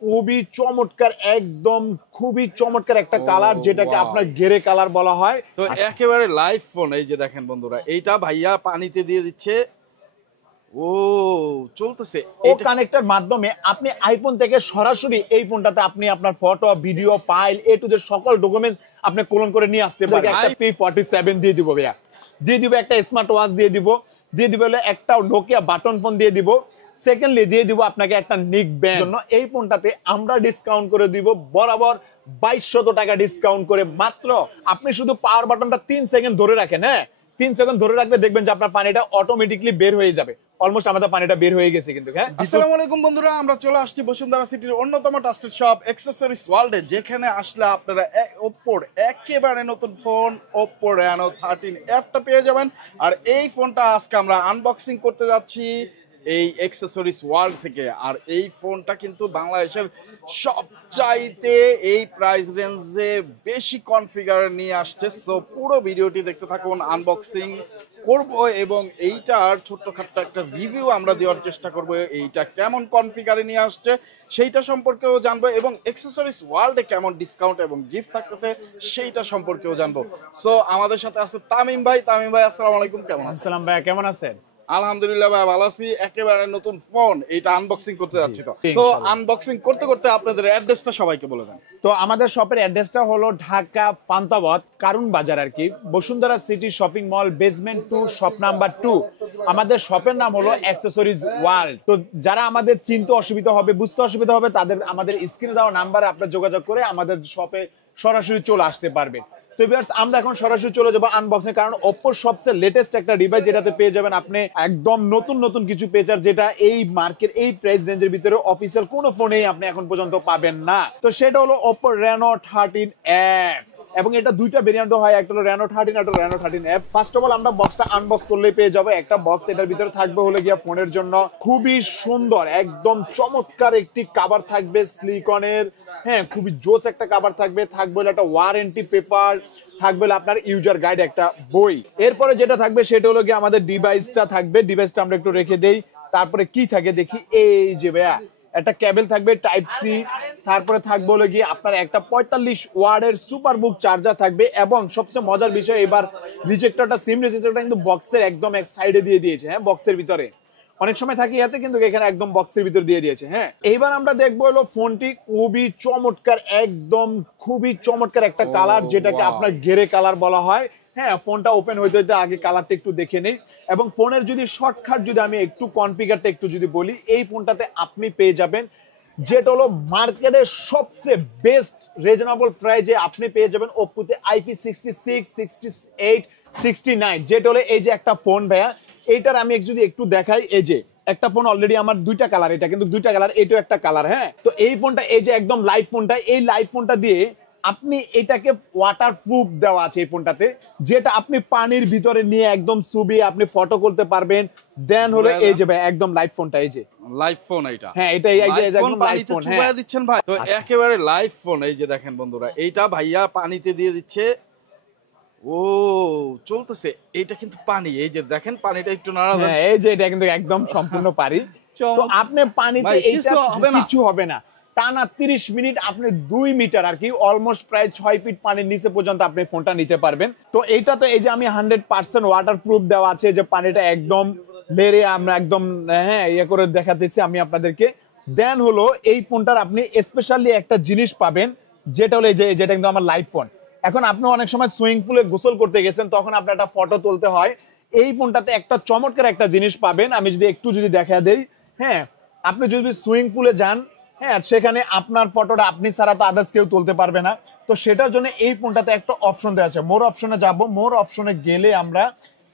খুবই চমৎকার, একদম খুবই চমৎকার একটা কালার, যেটাকে আপনার গেরে কালার বলা হয়। তো একেবারে লাইভ ফোন, এই যে দেখেন বন্ধুরা, এইটা ভাইয়া পানিতে দিয়ে দিচ্ছে। ও চলতেছে, ও কানেক্টর মাধ্যমে আপনি আইফোন থেকে সরাসরি এই ফোনটাতে আপনি আপনার photo, video, file, A to Z সকল ডকুমেন্টস আপনি ক্লোন করে নিয়ে আসতে পারবেন। একটা P47 দিয়ে দিব ভাইয়া, দিয়ে দিব একটা স্মার্ট ওয়াচ, দিয়ে দিব হলো একটা নোকিয়া বাটন ফোন দিয়ে দিব। সেকেন্ডলি দিয়ে দিব আপনাকে একটা নিক ব্যান্ড। জন্য এই ফোনটাতে আমরা ডিসকাউন্ট করে দিব বরাবর 2200 টাকা ডিসকাউন্ট করে। মাত্র আপনি শুধু পাওয়ার বাটনটা 3 সেকেন্ড ধরে রাখেন, হ্যাঁ 3 সেকেন্ড ধরে রাখলে দেখবেন যে আপনার পানিটা অটোমেটিকলি বের হয়ে যাবে। অলমোস্ট আমাদের পানিটা বের হয়ে গেছে কিন্তু। হ্যাঁ, আসসালামু আলাইকুম বন্ধুরা, আমরা চলে আসছি বসুন্ধরা সিটির অন্যতম ট্রাস্টেড শপ অ্যাকসেসরিজ ওয়ার্ল্ডে, যেখানে আসলে আপনারা ওপ্পোর একেবারে নতুন ফোন Oppo Reno 13F টা পেয়ে যাবেন। আর এই ফোনটা আজকে আমরা আনবক্সিং করতে যাচ্ছি এই অ্যাকসেসরিজ ওয়ার্ল্ড থেকে। আর এই ফোনটা কিন্তু বাংলাদেশের সবচাইতে এই প্রাইস রেঞ্জে বেশি কনফিগার নিয়ে আসছে। সো পুরো ভিডিওটি দেখতে থাকুন, আনবক্সিং করব এবং এইটার ছোট্টখাট্ট একটা রিভিউ আমরা দেওয়ার চেষ্টা করব। এইটা কেমন কনফিগারে নিয়ে আসছে সেইটা সম্পর্কেও জানবো, এবং অ্যাকসেসরিজ ওয়ার্ল্ডে কেমন ডিসকাউন্ট এবং গিফট থাকতেছে সেইটা সম্পর্কেও জানবো। সো আমাদের সাথে আছে তামিম ভাই। তামিম ভাই আসসালামু আলাইকুম, কেমন আছেন? আসসালাম ভাই, কেমন আছেন? আলহামদুলিল্লাহ ভাই, ভালো আছি। একেবারে নতুন ফোন, এইটা আনবক্সিং করতে যাচ্ছি। তো আনবক্সিং করতে করতে আপনাদের অ্যাড্রেসটা সবাইকে বলে দেন। তো আমাদের শপের অ্যাড্রেসটা হলো ঢাকা পান্তাবত কারণ বাজার আর কি, Bashundhara city shopping mall, basement 2, shop number 2। আমাদের শপের নাম হলো অ্যাকসেসরিজ ওয়ার্ল্ড। তো যারা আমাদের চিনতে অসুবিধা হবে, বুঝতে অসুবিধা হবে, তাদের আমাদের স্ক্রিনে দেওয়া নাম্বারে আপনারা যোগাযোগ করে আমাদের শপে সরাসরি চলে আসতে পারবেন। তো ভিউয়ার্স, আমরা এখন সরাসরি চলে যাবো আনবক্সিং, কারণ Oppo সবচেয়ে লেটেস্ট একটা ডিভাইস, যেটাতে পেয়ে যাবেন আপনি একদম নতুন নতুন কিছু ফিচার, যেটা এই মার্কেট এই প্রাইস রেঞ্জের ভিতরে অফিসিয়াল কোনো ফোনেই আপনি এখন পর্যন্ত পাবেন না। তো সেটা হলো Oppo Reno 13F, এবং এটা দুইটা ভেরিয়েন্ট হয়, একটা হলো Reno 13, একটা Reno 13F। First of all আমরা বক্সটা আনবক্স করলেই পেয়ে যাবো একটা বক্স। এটার ভিতরে থাকবে হলো গিয়া ফোনের জন্য খুবই সুন্দর, একদম চমৎকার একটি কভার থাকবে সিলিকনের, হ্যাঁ খুবই জোস একটা কভার থাকবে। থাকবে একটা ওয়ারেন্টি পেপার, থাকবে আপনার ইউজার গাইড, একটা বই। এরপরে যেটা থাকবে সেটা হলো গিয়ে আমাদের ডিভাইসটা থাকবে। ডিভাইসটা আমরা একটু রেখে দেই, তারপরে কি থাকে দেখি। এই যে ভাইয়া একটা কেবল থাকবে টাইপ সি, তারপরে থাকবে হলো গিয়ে আপনার একটা 45 ওয়াটের সুপারবুক চার্জার থাকবে, এবং সবচেয়ে মজার বিষয় এবার রিজেক্টরটা, সিম রিজেক্টরটা কিন্তু বক্সের একদম এক সাইডে দিয়ে দিয়েছে। হ্যাঁ, বক্সের ভিতরে অনেক সময় থাকে ইয়াতে, কিন্তু এখানে একদম বক্সের ভিতর দিয়ে দিয়েছে। হ্যাঁ, এইবার আমরা দেখবো হলো ফোনটি খুবই চমৎকার, একদম খুবই চমৎকার একটা কালার, যেটাকে আপনার গেরে কালার বলা হয়। হ্যাঁ, ফোনটা ওপেন হইতে হইতে আগে কালারটা একটু দেখে নেই। এবং ফোনের যদি শর্টকাট যদি আমি একটু কনফিগারটা একটু যদি বলি, এই ফোনটাতে আপনি পেয়ে যাবেন যেটা হলো মার্কেটের সবচেয়ে বেস্ট রিজনেবল প্রাইসে আপনি পেয়ে যাবেন ওপ্পোতে IP66, 68, 69, যেটা হলো এই যে একটা ফোন ভাইয়া। এইটার আমি যদি একটু দেখাই, এই যে একটা ফোন অলরেডি আমার দুইটা কালার, এটা কিন্তু দুইটা কালার, এটাও একটা কালার। হ্যাঁ, তো এই ফোনটা, এই যে একদম লাইভ ফোনটা, এই লাইভ ফোনটা দিয়ে আপনি এটাকে ওয়াটার প্রুফ দেওয়া আছে এই ফোনটাতে, যেটা আপনি পানির ভিতরে নিয়ে একদম চুবিয়ে আপনি ফটো করতে পারবেন। দেন হলো এই যে ভাই একদম লাইভ ফোনটা, এই যে লাইভ ফোন, এইটা হ্যাঁ এটা এই যে একদম লাইভ ফোন চুবাইয়া দিচ্ছেন ভাই। তো একেবারে লাইভ ফোন, এই যে দেখেন বন্ধুরা, এইটা ভাইয়া পানিতে দিয়ে দিচ্ছে। ও চলতেছে, এইটা কিন্তু পানি, এই যে দেখেন পানিটা একটু নাড়া হ্যাঁ, এই যে এটা কিন্তু একদম সম্পূর্ণ পারি। তো আপনি পানিতে এইটা কিছু হবে না, টানা 30 মিনিট আপনি 2 মিটার আর কি, অলমোস্ট প্রায় 6 ফিট পানির নিচে পর্যন্ত আপনি ফোনটা নিতে পারবেন। তো এইটা তো এই যে আমি 100% ওয়াটার প্রুফ দেওয়া আছে, যে পানিটা একদম লেরে আমরা একদম হ্যাঁ ইয়ে করে দেখাতেছি আমি আপনাদেরকে। দেন হলো এই ফোনটার আপনি স্পেশালি একটা জিনিস পাবেন, যেটা হলো এই যে যেটা কিন্তু আমার লাইভ ফোন। এখন আপনি অনেক সময় সুইমিং পুলে গোসল করতে গেছেন, তখন আপনার একটা ফটো তুলতে হয়, এই ফোনটাতে একটা চমৎকার একটা জিনিস পাবেন। আমি যদি একটু যদি দেখা দেই, হ্যাঁ আপনি যদি সুইমিং পুলে যান, হ্যাঁ সেখানে আপনার ফটোটা আপনি ছাড়া তো আদার্স কেউ তুলতে পারবে না। তো সেটার জন্য এই ফোনটাতে একটা অপশন দেওয়া আছে। মোর অপশনে যাব, মোর অপশনে গেলে আমরা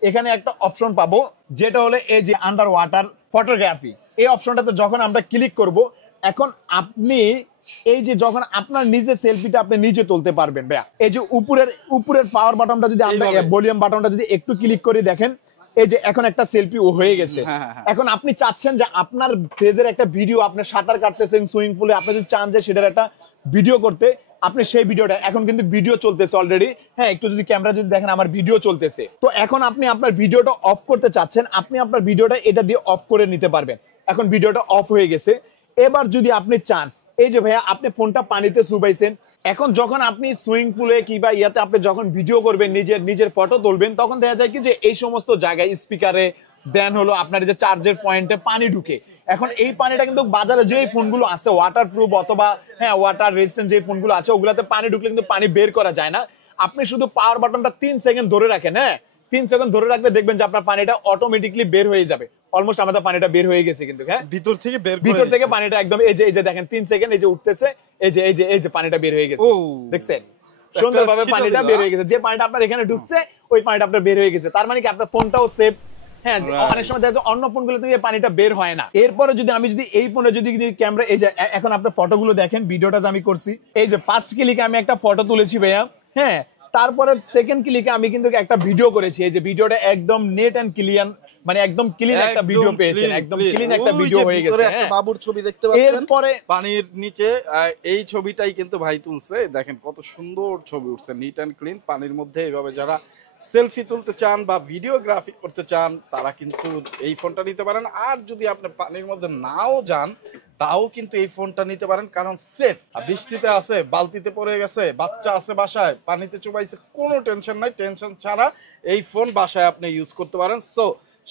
এখানে একটা অপশন পাবো, যেটা হলো এই যে আন্ডার ওয়াটার ফটোগ্রাফি। এই অপশনটাতে যখন আমরা ক্লিক করব, এখন আপনি এই যে যখন আপনার নিজে সেলফিটা আপনি নিজে তুলতে পারবেন ভাইয়া। এই যে উপরের পাওয়ার বাটনটা যদি আমরা ভলিউম বাটনটা যদি একটু ক্লিক করে দেখেন, এই যে এখন একটা সেলফি ও হয়ে গেছে। এখন আপনি চাচ্ছেন যে আপনার পেজের একটা ভিডিও, আপনি সাঁতার কাটতেছেন সুইমিং পুলে, আপনি যদি চান যে সেটার একটা ভিডিও করতে, আপনি সেই ভিডিওটা, এখন কিন্তু ভিডিও চলতেছে অলরেডি। হ্যাঁ, একটু যদি ক্যামেরা যদি দেখেন আমার ভিডিও চলতেছে। তো এখন আপনি আপনার ভিডিওটা অফ করতে চাচ্ছেন, আপনি আপনার ভিডিওটা এটা দিয়ে অফ করে নিতে পারবেন। এখন ভিডিওটা অফ হয়ে গেছে। এবার যদি আপনি চান এই যে ভাইয়া আপনি ফোনটা পানিতে চুবাইছেন, এখন যখন আপনি সুইমিং পুলে কিংবা ইয়াতে আপনি যখন ভিডিও করবেন, নিজের ফটো তুলবেন, তখন দেখা যায় কি যে এই সমস্ত জায়গায় স্পিকারে দেন হলো আপনার যে চার্জের পয়েন্টে পানি ঢুকে। এখন এই পানিটা কিন্তু বাজারে যে ফোনগুলো আছে ওয়াটার প্রুফ অথবা হ্যাঁ ওয়াটার রেজিস্ট্যান্ট যে ফোনগুলো আছে ওগুলাতে পানি ঢুকলে কিন্তু পানি বের করা যায় না। আপনি শুধু পাওয়ার বাটনটা 3 সেকেন্ড ধরে রাখেন, হ্যাঁ 3 সেকেন্ড ধরে রাখলে দেখবেন যে আপনার পানিটা অটোমেটিকলি বের হয়ে যাবে। অলমোস্ট আমাদের পানিটা বের হয়ে গেছে কিন্তু, হ্যাঁ ভিতর থেকে ভিতর থেকে পানিটা একদম এই যে দেখেন 3 সেকেন্ড এই যে উঠতেছে, এই যে পানিটা বের হয়ে গেছে, দেখছেন সুন্দরভাবে পানিটা বের হয়ে গেছে। যে পানিটা আপনার এখানে ঢুকছে ওই পানিটা আপনার বের হয়ে গেছে, তার মানে কি আপনার ফোনটাও সেফ। হ্যাঁ অনেক সময় দেখা যায় অন্য ফোনগুলো থেকে পানিটা বের হয় না। এরপরে যদি আমি যদি এই ফোনে যদি ক্যামেরা, এই যে এখন আপনার ফটোগুলো দেখেন, ভিডিওটা আমি করছি, এই যে ফার্স্ট ক্লিকে আমি একটা ফটো তুলেছি ভাইয়া, হ্যাঁ তারপরে সেকেন্ড ক্লিকে আমি কিন্তু একটা ভিডিও করেছি। এই যে ভিডিওটা একদম নেট এন্ড ক্লিয়ার, মানে একদম ক্লিন একটা ভিডিও পেয়েছেন, একদম ক্লিন একটা ভিডিও হয়ে গেছে। একটা বাবুর ছবি দেখতে পাচ্ছেন এরপরে পানির নিচে, এই ছবিটাই কিন্তু ভাই তুলছে, দেখেন কত সুন্দর ছবি উঠছে, নিট এন্ড ক্লিন। পানির মধ্যে এইভাবে যারা সেলফি তুলতে চান বা ভিডিওগ্রাফি করতে চান তারা কিন্তু এই ফোনটা নিতে পারেন। আর যদি আপনি পানির মধ্যে নাও যান তাও কিন্তু এই ফোনটা নিতে পারেন, কারণ সেফ। বৃষ্টিতে আছে, বালতিতে পড়ে গেছে, বাচ্চা আছে বাসায়, পানিতে চুবাইছে, কোনো টেনশন নাই। টেনশন ছাড়া এই ফোন বাসায় আপনি ইউজ করতে পারেন। সো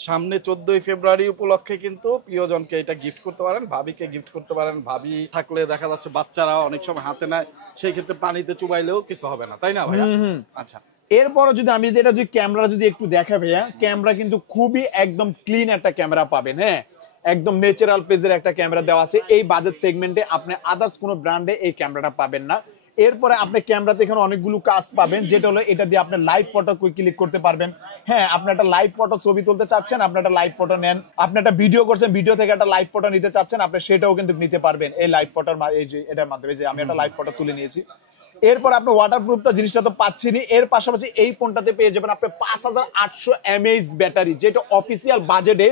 সামনে 14ই ফেব্রুয়ারি উপলক্ষে কিন্তু প্রিয়জনকে এটা গিফট করতে পারেন, ভাবিকে গিফট করতে পারেন। ভাবি থাকলে দেখা যাচ্ছে বাচ্চারা অনেক সময় হাতে নেয়, সেই ক্ষেত্রে পানিতে চুবাইলেও কিছু হবে না, তাই না ভাইয়া? আচ্ছা, এরপরে যদি আমি যদি এটা যদি ক্যামেরা যদি একটু দেখা ভাইয়া, ক্যামেরা কিন্তু খুবই একদম ক্লিন একটা ক্যামেরা পাবেন, হ্যাঁ একদম ন্যাচারাল ফেজের একটা ক্যামেরা দেওয়া আছে। এই বাজেট সেগমেন্টে আপনি আদার্স কোনো ব্র্যান্ডে এই ক্যামেরাটা পাবেন না। এরপরে আপনি ক্যামেরাতে এখানে অনেকগুলো কাজ পাবেন, যেটা হলো এটা দিয়ে আপনি লাইভ ফটো ক্লিক করতে পারবেন। হ্যাঁ আপনি একটা লাইভ ফটো ছবি তুলতে চাচ্ছেন, আপনি একটা লাইভ ফটো নেন, আপনি একটা ভিডিও করছেন, ভিডিও থেকে একটা লাইভ ফটো নিতে চাচ্ছেন, আপনি সেটাও কিন্তু নিতে পারবেন এই লাইভ ফটোর এই যে এটার মাধ্যমে, যে আমি একটা লাইভ ফটো তুলে নিয়েছি। এরপর আপনি ওয়াটারপ্রুফটা জিনিসটা তো পাচ্ছেনি, এর পাশাপাশি এই ফোনটাতে পেয়ে যাবেন আপনি 5800 mAh ব্যাটারি, যেটা অফিসিয়াল বাজেটে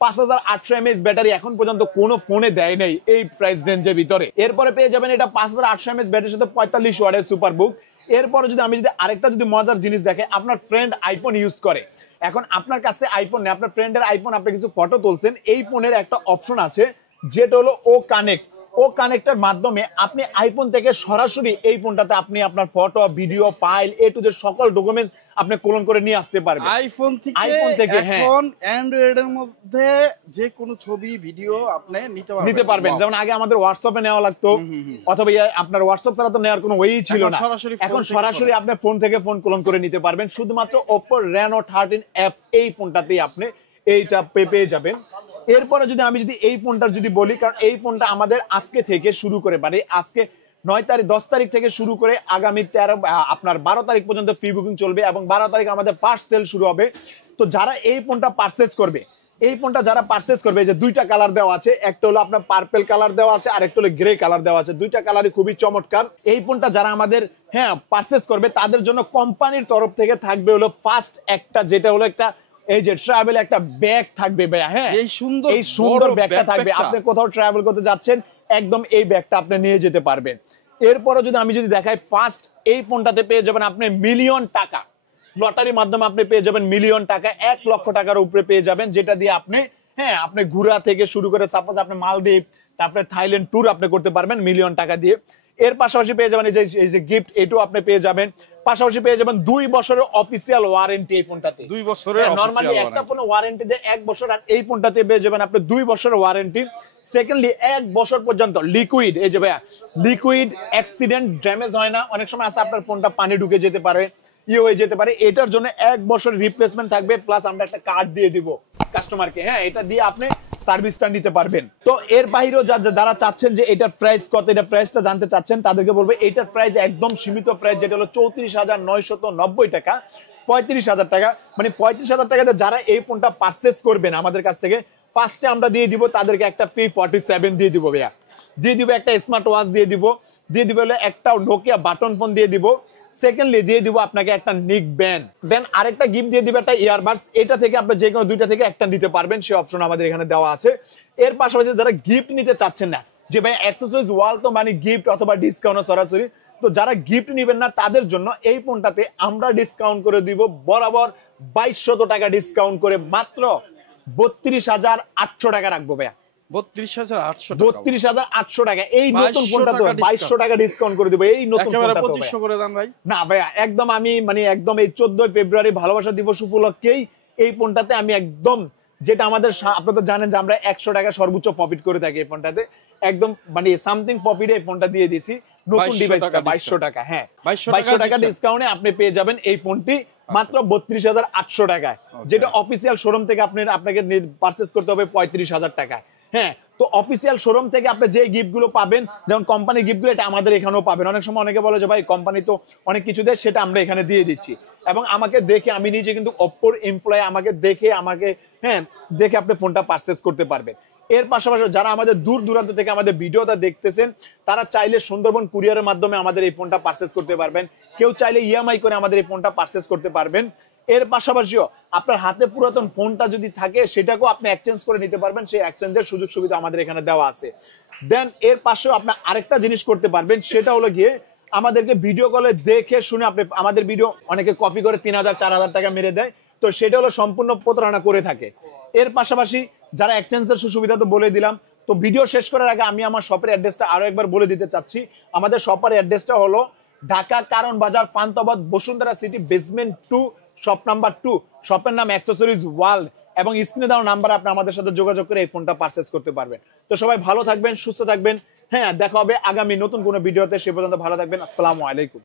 5800 mAh ব্যাটারি এখন পর্যন্ত কোনো ফোনে দেয় নাই এই প্রাইস রেঞ্জের ভিতরে। এরপরে পেয়ে যাবেন এটা 5800 mAh ব্যাটারির সাথে 45 ওয়াটের সুপারবুক। এরপরে যদি আমি যদি আরেকটা যদি মজার জিনিস দেখে, আপনার ফ্রেন্ড আইফোন ইউজ করে, এখন আপনার কাছে আইফোন নেই, আপনার ফ্রেন্ডের আইফোন, আপনি কিছু ফটো তুলছেন, এই ফোনের একটা অপশন আছে যেটা হলো ও কানেক্ট। ও কানেক্টের মাধ্যমে আপনি আইফোন থেকে সরাসরি এই ফোনটাতে আপনি আপনার photo, video, file A to Z সকল ডকুমেন্টস আপনি ক্লোন করে নিয়ে আসতে পারবেন আইফোন থেকে। এখন অ্যান্ড্রয়েড এর মধ্যে যে কোনো ছবি ভিডিও আপনি নিতে পারবেন। যেমন আগে আমাদের হোয়াটসঅ্যাপে নেওয়া লাগতো, অথবা আপনার হোয়াটসঅ্যাপ ছাড়া তো নেওয়ার কোনো ওয়েই ছিল না। এখন সরাসরি আপনি ফোন থেকে ফোন ক্লোন করে নিতে পারবেন শুধুমাত্র Oppo Reno 13F এই ফোনটাতেই আপনি এইটা পেয়ে যাবেন। এরপরে যদি আমি যদি এই ফোনটার যদি বলি, কারণ এই ফোনটা আমাদের আজকে থেকে শুরু করে, মানে আজকে 10 তারিখ থেকে শুরু করে আগামী 12 তারিখ পর্যন্ত ফ্রি বুকিং চলবে, এবং 12 তারিখ আমাদের ফার্স্ট সেল শুরু হবে। তো যারা এই ফোনটা পারচেজ করবে, এই ফোনটা যারা পারচেজ করবে, যে দুইটা কালার দেওয়া আছে, একটা হলো আপনার পার্পল কালার দেওয়া আছে, আর একটা হলো গ্রে কালার দেওয়া আছে, দুইটা কালারই খুবই চমৎকার। এই ফোনটা যারা আমাদের হ্যাঁ পারচেজ করবে তাদের জন্য কোম্পানির তরফ থেকে থাকবে হলো ফার্স্ট একটা, যেটা হলো একটা এই যে ট্রাভেল একটা ব্যাগ থাকবে ভাইয়া। হ্যাঁ এই সুন্দর ব্যাগটা থাকবে, আপনি কোথাও ট্রাভেল করতে যাচ্ছেন একদম এই ব্যাগটা আপনি নিয়ে যেতে পারবেন। এরপরে যদি আমি যদি দেখাই, ফার্স্ট এই ফোনটাতে পেয়ে যাবেন আপনি মিলিয়ন টাকা, লটারির মাধ্যমে আপনি পেয়ে যাবেন মিলিয়ন টাকা, 1 লক্ষ টাকার উপরে পেয়ে যাবেন, যেটা দিয়ে আপনি হ্যাঁ আপনি ঘোরা থেকে শুরু করে সাপোজ আপনি মালদ্বীপ, তারপরে থাইল্যান্ড ট্যুর আপনি করতে পারবেন মিলিয়ন টাকা দিয়ে। এর পাশাপাশি পেয়ে যাবেন এই যে গিফট, এটাও আপনি পেয়ে যাবেন। পাশাপাশি পেয়ে যাবেন 2 বছরের অফিসিয়াল ওয়ারেন্টি এই ফোনটাতে। 2 বছরের নরমালি একটা ফোনে ওয়ারেন্টি দেয় 1 বছর, আর এই ফোনটাতে পেয়ে যাবেন আপনি 2 বছরের ওয়ারেন্টি। সেকেন্ডলি 1 বছর পর্যন্ত লিকুইড, এই যে ভাইয়া লিকুইড অ্যাক্সিডেন্ট ড্যামেজ হয় না। অনেক সময় আছে আপনার ফোনটা পানি ঢুকে যেতে পারে, হয়ে যেতে পারে, এটার জন্য 1 বছর রিপ্লেসমেন্ট থাকবে, প্লাস আমরা একটা কার্ড দিয়ে দিব কাস্টমারকে, হ্যাঁ এটা দিয়ে আপনি সার্ভিসটা নিতে পারবেন। তো এর বাইরেও যারা চাচ্ছেন যে এটার প্রাইস কত, এটা প্রাইসটা জানতে চাচ্ছেন, তাদেরকে বলবো এটার প্রাইস একদম সীমিত প্রাইস, যেটা হলো 34,990 টাকা, 35,000 টাকা। মানে 35,000 টাকাতে যারা এই ফোনটা পারচেস করবেন আমাদের কাছ থেকে, ফার্স্টে আমরা দিয়ে দিব তাদেরকে একটা P47 দিয়ে দিব ভাইয়া, দিয়ে দিব একটা স্মার্ট ওয়াচ দিয়ে দিব হলে একটা নোকিয়া বাটন ফোন দিয়ে দিব। সেকেন্ডলি দিয়ে দিব আপনাকে একটা নিক ব্যান্ড, দেন আরেকটা গিফট দিয়ে দিব একটা ইয়ারবাডস। এটা থেকে আপনি যে কোনো দুইটা থেকে একটা নিতে পারবেন, সেই অপশন আমাদের এখানে দেওয়া আছে। এর পাশাপাশি যারা গিফট নিতে চাচ্ছেন না, যে ভাই অ্যাক্সেসরিজ ওয়াল তো মানে গিফট অথবা ডিসকাউন্ট সরাসরি, তো যারা গিফট নেবেন না তাদের জন্য এই ফোনটাতে আমরা ডিসকাউন্ট করে দিব বরাবর 2200 টাকা ডিসকাউন্ট করে মাত্র 32,800 টাকা রাখবো ভাইয়া। 32,800 টাকা। 32,800 টাকা। এই নতুন 2200 ফোনটা তো টাকা 2200 টাকা ডিসকাউন্ট করে দেব এই নতুন একেবারে ফোনটা তো 2500 করে দেন ভাই। না ভাইয়া, একদম আমি মানে একদম এই 14 ফেব্রুয়ারি ভালোবাসা দিবস উপলক্ষেই এই ফোনটাতে আমি একদম, যেটা আমাদের আপনারা তো জানেন যে আমরা 100 টাকা সর্বোচ্চ প্রফিট করে থাকি এই ফোনটাতে, একদম মানে সামথিং প্রফিটে এই ফোনটা দিয়ে দিছি। নতুন 2200 ডিভাইসটা টাকা 2200 টাকা, হ্যাঁ 2200 টাকা ডিসকাউন্টে আপনি পেয়ে যাবেন এই ফোনটি মাত্র 32,800 টাকায়, যেটা অফিসিয়াল শোরুম থেকে আপনাকে পারচেজ করতে হবে 35,000 টাকায়। হ্যাঁ, তো অফিসিয়াল শোরুম থেকে আপনি যে গিফট গুলো পাবেন, যেমন কোম্পানি গিফট গুলো, এটা আমাদের এখানেও পাবেন। অনেক সময় অনেকে বলে যে ভাই কোম্পানি তো অনেক কিছু দেয়, সেটা আমরা এখানে দিয়ে দিচ্ছি। এবং আমাকে দেখে, আমি নিজে কিন্তু অপ্পোর এমপ্লয়ি, আমাকে দেখে আপনি ফোনটা পারচেজ করতে পারবেন। এর পাশাপাশি যারা আমাদের দূর দূরান্ত থেকে আমাদের ভিডিওটা দেখতেছেন, তারা চাইলে সুন্দরবন কুরিয়ারের মাধ্যমে আমাদের এই ফোনটা পারচেজ করতে পারবেন। কেউ চাইলে ইএমআই করে আমাদের এই ফোনটা পারচেজ করতে পারবেন। এর পাশাপাশিও আপনার হাতে পুরাতন ফোনটা যদি থাকে, সেটাকেও আপনি এক্সচেঞ্জ করে নিতে পারবেন। সেই এক্সচেঞ্জের সুযোগ সুবিধা আমাদের এখানে দেওয়া আছে। দেন এর পাশেও আপনি আরেকটা জিনিস করতে পারবেন, সেটা হলো গিয়ে আমাদেরকে ভিডিও কলে দেখে শুনে আপনি আমাদের ভিডিও, অনেকে কপি করে 3,000 4,000 টাকা মেরে দেয়, তো সেটা হলো সম্পূর্ণ প্রতারণা করে থাকে। এর পাশাপাশি যারা এক্সচেঞ্জের সুবিধা তো বলে দিলাম, তো ভিডিও শেষ করার আগে আমি আমার শপের অ্যাড্রেসটা আরো একবার বলে দিতে চাচ্ছি। আমাদের শপের অ্যাড্রেসটা হলো Dhaka Karwan Bazar, Panthapath, Bashundhara City, basement 2, shop number 2। শপের নাম অ্যাক্সেসরিজ ওয়ার্ল্ড, এবং স্ক্রিনে দেওয়া নাম্বার আপনি আমাদের সাথে যোগাযোগ করে এই ফোনটা পারচেজ করতে পারবেন। তো সবাই ভালো থাকবেন, সুস্থ থাকবেন। হ্যাঁ, দেখা হবে আগামী নতুন কোনো ভিডিওতে। সে পর্যন্ত ভালো থাকবেন। আসসালামু আলাইকুম।